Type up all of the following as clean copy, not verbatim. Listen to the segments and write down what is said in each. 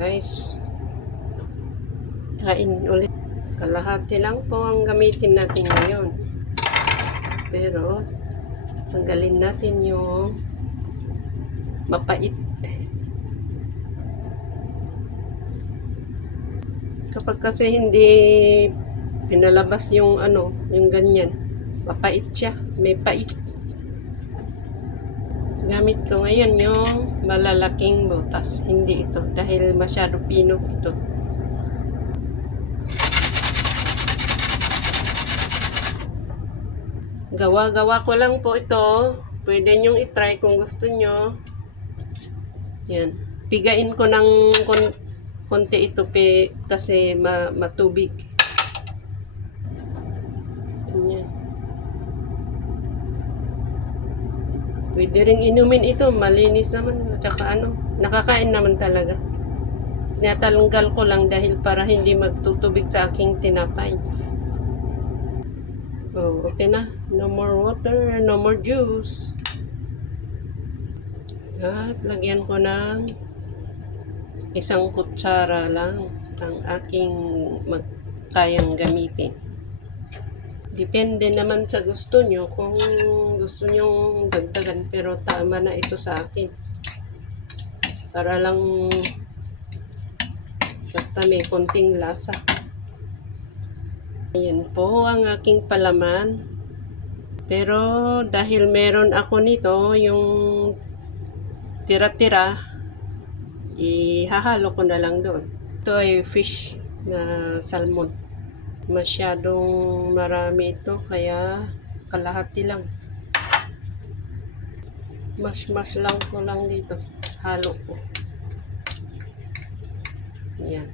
guys. Kain ulit. Kalahati lang po ang gamitin natin ngayon. Pero, tanggalin natin yung mapait. Kapag kasi hindi pinalabas yung yung ganyan, mapait siya, may pait. Gamit ko ngayon yung malalaking butas, hindi ito dahil masyado pinog ito. Gawa-gawa ko lang po ito. Pwede nyong itry kung gusto nyo. Yan. Pigain ko ng konti ito kasi matubig. Yan. Pwede rin inumin ito. Malinis naman. At saka nakakain naman talaga. Tinatanggal ko lang dahil para hindi magtutubig sa aking tinapay. Oh, okay na. No more water, no more juice. At lagyan ko ng isang kutsara lang ang aking kayang gamitin. Depende naman sa gusto nyo kung gusto nyo dagdagan, pero tama na ito sa akin. Para lang basta may konting lasa. Ayan po ang aking palaman. Pero dahil meron ako nito, yung tira-tira, ihahalo ko na lang doon. Ito ay fish na salmon. Masyadong marami ito, kaya kalahati lang. Mash lang ko lang dito. Halo ko. Ayan.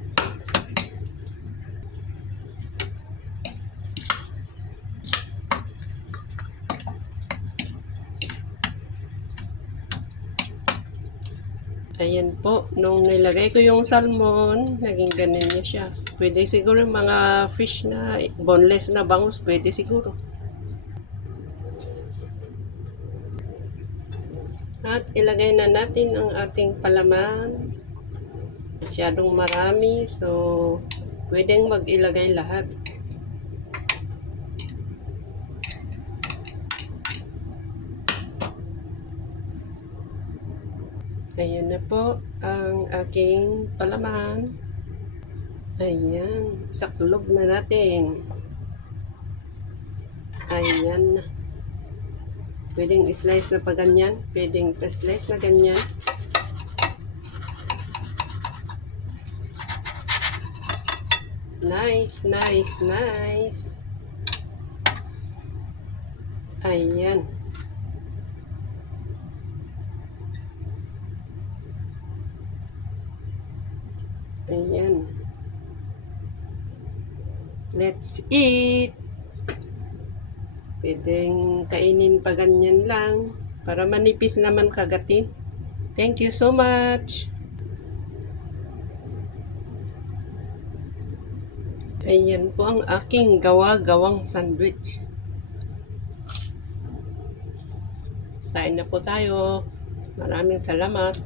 Ayan po, nung nilagay ko yung salmon, naging ganun niya siya. Pwede siguro mga fish na boneless na bangus, pwede siguro. At ilagay na natin ang ating palaman. Masyadong marami, so pwedeng mag-ilagay lahat. Ayan na po ang aking palaman. Ayan, saklob na natin. Ayan na. Pwedeng slice na pa ganyan. Pwedeng pa-slice na ganyan. Nice, nice, nice. Ayan. Ayan. Let's eat. Pwedeng kainin pa ganyan lang para manipis naman kagatin. Thank you so much. Ayan po ang aking gawa-gawang sandwich. Kain na po tayo. Maraming salamat.